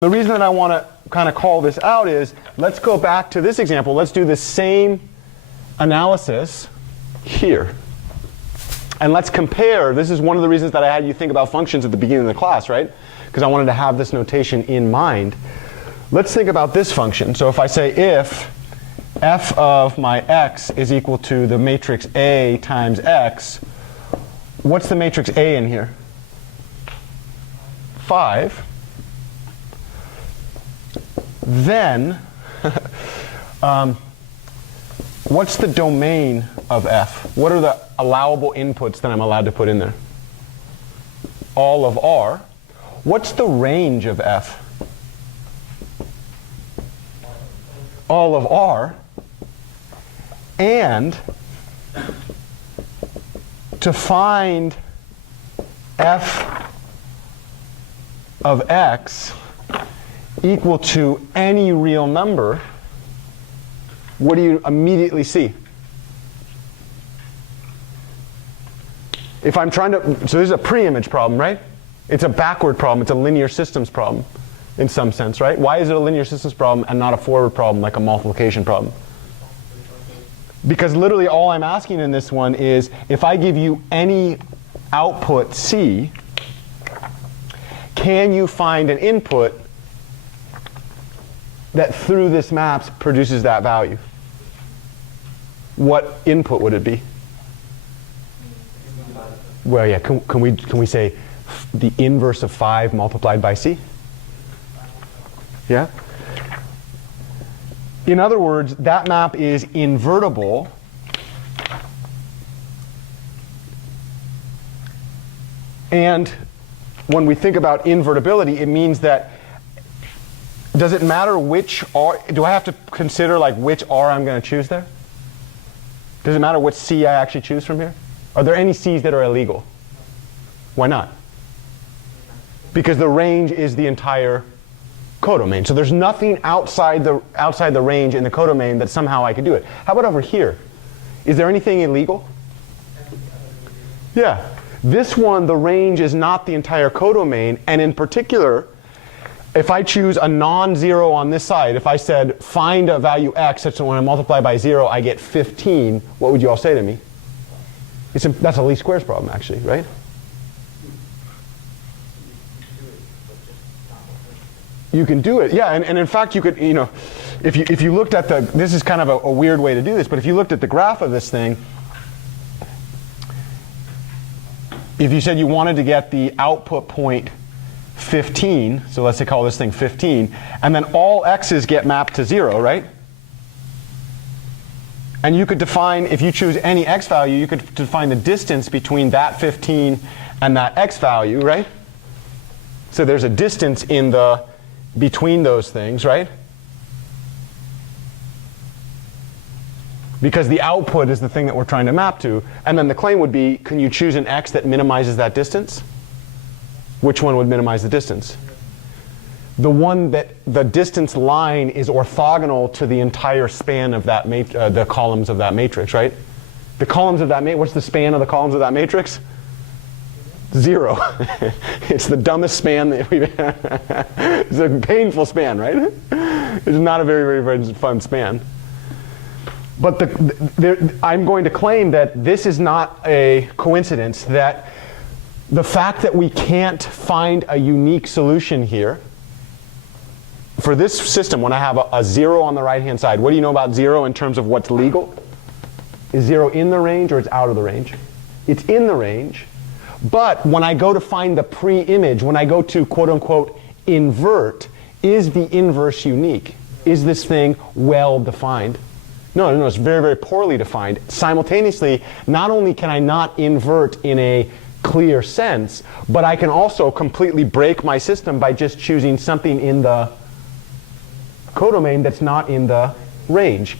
The reason that I want to kind of call this out is, let's go back to this example. Let's do the same analysis here. And let's compare. This is one of the reasons that I had you think about functions at the beginning of the class, right? Because I wanted to have this notation in mind. Let's think about this function. So if I say if f of my x is equal to the matrix A times x, what's the matrix A in here? 5. Then, what's the domain of f? What are the allowable inputs that I'm allowed to put in there? All of R. What's the range of f? All of R. And to find f of x equal to any real number, what do you immediately see? If I'm trying to, so this is a pre-image problem, right? It's a backward problem. It's a linear systems problem in some sense, right? Why is it a linear systems problem and not a forward problem like a multiplication problem? Because literally all I'm asking in this one is, if I give you any output C, can you find an input that through this maps produces that value? What input would it be? Well, yeah, can we say the inverse of 5 multiplied by C? Yeah? In other words, that map is invertible and when we think about invertibility, it means that, does it matter which R, do I have to consider like which R I'm going to choose there? Does it matter which C I actually choose from here? Are there any C's that are illegal? Why not? Because the range is the entire codomain. So there's nothing outside the range in the codomain that somehow I could do it. How about over here? Is there anything illegal? Yeah. This one, the range is not the entire codomain, and in particular, if I choose a non-zero on this side, if I said find a value x such that when I multiply by 0 I get 15, what would you all say to me? That's a least squares problem actually, right? You can do it, yeah, and in fact you could, you know, if you looked at the, this is kind of a weird way to do this, but if you looked at the graph of this thing, if you said you wanted to get the output point 15, so let's say call this thing 15, and then all x's get mapped to 0, right? And you could define, if you choose any x value, you could define the distance between that 15 and that x value, right? So there's a distance in the between those things, right? Because the output is the thing that we're trying to map to. And then the claim would be, can you choose an x that minimizes that distance? Which one would minimize the distance? The one that the distance line is orthogonal to the entire span of that the columns of that matrix, right? The columns of that matrix, what's the span of the columns of that matrix? 0. It's the dumbest span that we've it's a painful span, right? It's not a very, very, very fun span. But I'm going to claim that this is not a coincidence, that the fact that we can't find a unique solution here, for this system, when I have a 0 on the right-hand side, what do you know about 0 in terms of what's legal? Is 0 in the range or it's out of the range? It's in the range. But when I go to find the pre-image, when I go to quote-unquote invert, is the inverse unique? Is this thing well defined? No, it's very, very poorly defined. Simultaneously, not only can I not invert in a clear sense, but I can also completely break my system by just choosing something in the codomain that's not in the range.